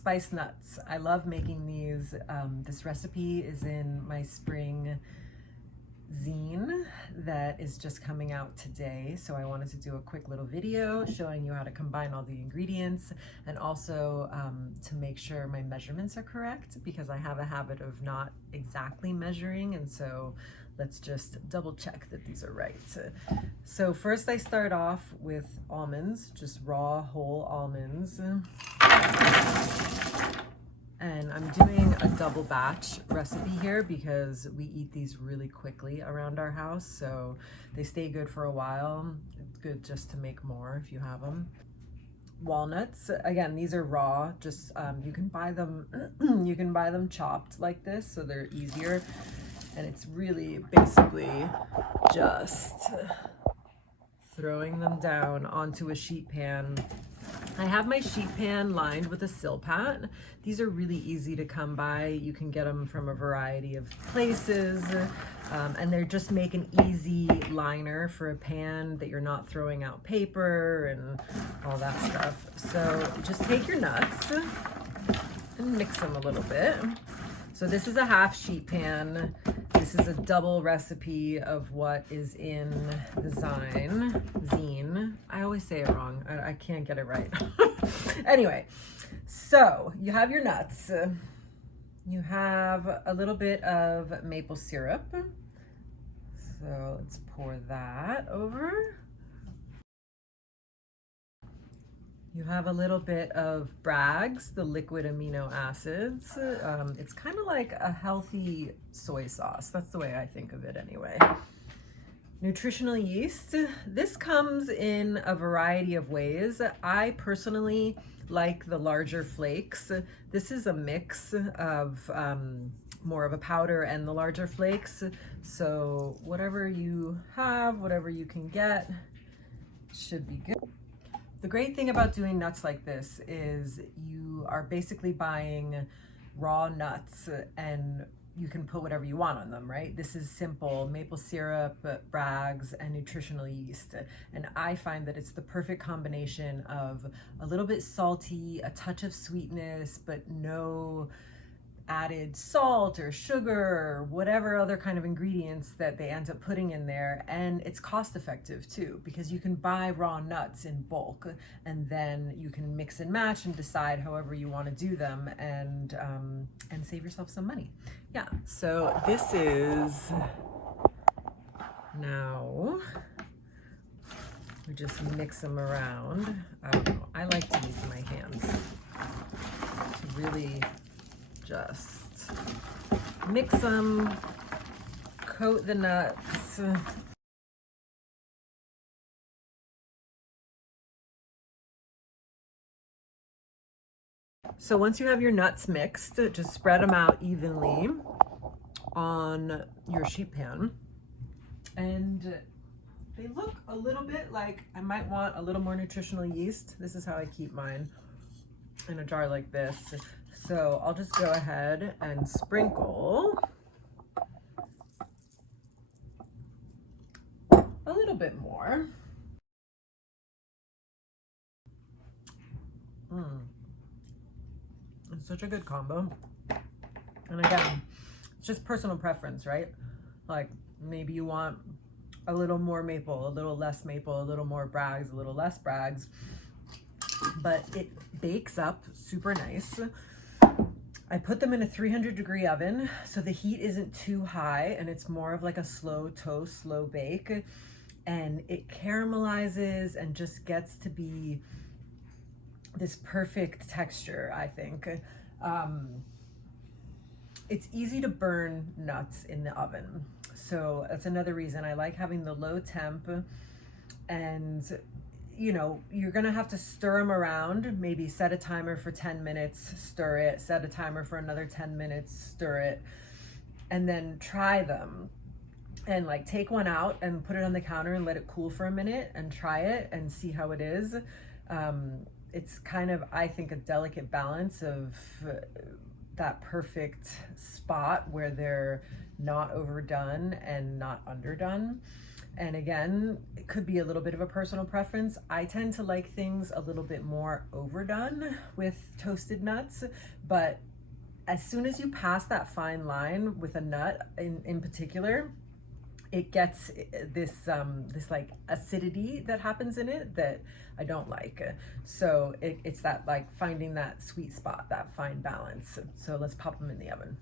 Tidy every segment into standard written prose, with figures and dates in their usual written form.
spice nuts. I love making these. This recipe is in my Spring Zine that is just coming out today. So I wanted to do a quick little video showing you how to combine all the ingredients and also to make sure my measurements are correct, because I have a habit of not exactly measuring, and so let's just double check that these are right. So first I start off with almonds, just raw whole almonds. And I'm doing a double batch recipe here because we eat these really quickly around our house, so they stay good for a while. It's good just to make more if you have them. Walnuts, again, these are raw, just you can buy them you can buy them chopped like this, so they're easier. And it's really basically just throwing them down onto a sheet pan. I have my sheet pan lined with a Silpat. These are really easy to come by. You can get them from a variety of places, and they're just make an easy liner for a pan that you're not throwing out paper and all that stuff. So just take your nuts and mix them a little bit. So this is a half sheet pan. This is a double recipe of what is in the zine. I always say it wrong. I can't get it right. Anyway, so you have your nuts. You have a little bit of maple syrup. So let's pour that over. You have a little bit of Bragg's, the liquid amino acids. It's kind of like a healthy soy sauce. That's the way I think of it anyway. Nutritional yeast. This comes in a variety of ways. I personally like the larger flakes. This is a mix of more of a powder and the larger flakes. So whatever you have, whatever you can get, should be good. The great thing about doing nuts like this is you are basically buying raw nuts and you can put whatever you want on them, right? This is simple: maple syrup, Bragg's, and nutritional yeast. And I find that it's the perfect combination of a little bit salty, a touch of sweetness, but no added salt or sugar or whatever other kind of ingredients that they end up putting in there. And it's cost effective too, because you can buy raw nuts in bulk and then you can mix and match and decide however you want to do them, and save yourself some money. Yeah, so this is now, we just mix them around. I don't know, I like to use my hands to really just mix them, coat the nuts. So once you have your nuts mixed, just spread them out evenly on your sheet pan. And they look a little bit like I might want a little more nutritional yeast. This is how I keep mine, in a jar like this. So I'll just go ahead and sprinkle a little bit more. It's such a good combo. And again, it's just personal preference, right? Like maybe you want a little more maple, a little less maple, a little more Bragg's, a little less Bragg's, but it bakes up super nice. I put them in a 300-degree oven, so the heat isn't too high and it's more of like a slow toast, slow bake, and it caramelizes and just gets to be this perfect texture, I think. It's easy to burn nuts in the oven, so that's another reason I like having the low temp. And you know, you're gonna have to stir them around. Maybe set a timer for 10 minutes, stir it, set a timer for another 10 minutes, stir it, and then try them. And like take one out and put it on the counter and let it cool for a minute and try it and see how it is. It's kind of, I think, a delicate balance of that perfect spot where they're not overdone and not underdone. And again, it could be a little bit of a personal preference. I tend to like things a little bit more overdone with toasted nuts, but as soon as you pass that fine line with a nut in particular, it gets this like acidity that happens in it that I don't like. So it's that like finding that sweet spot, that fine balance. So let's pop them in the oven.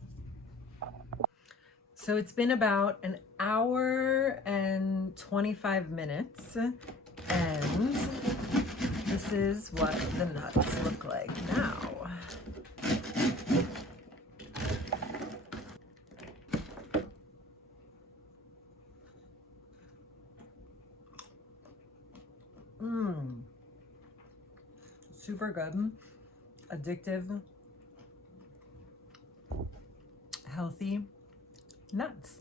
So it's been about an hour and 25 minutes, and this is what the nuts look like now. Super good, addictive, healthy nuts.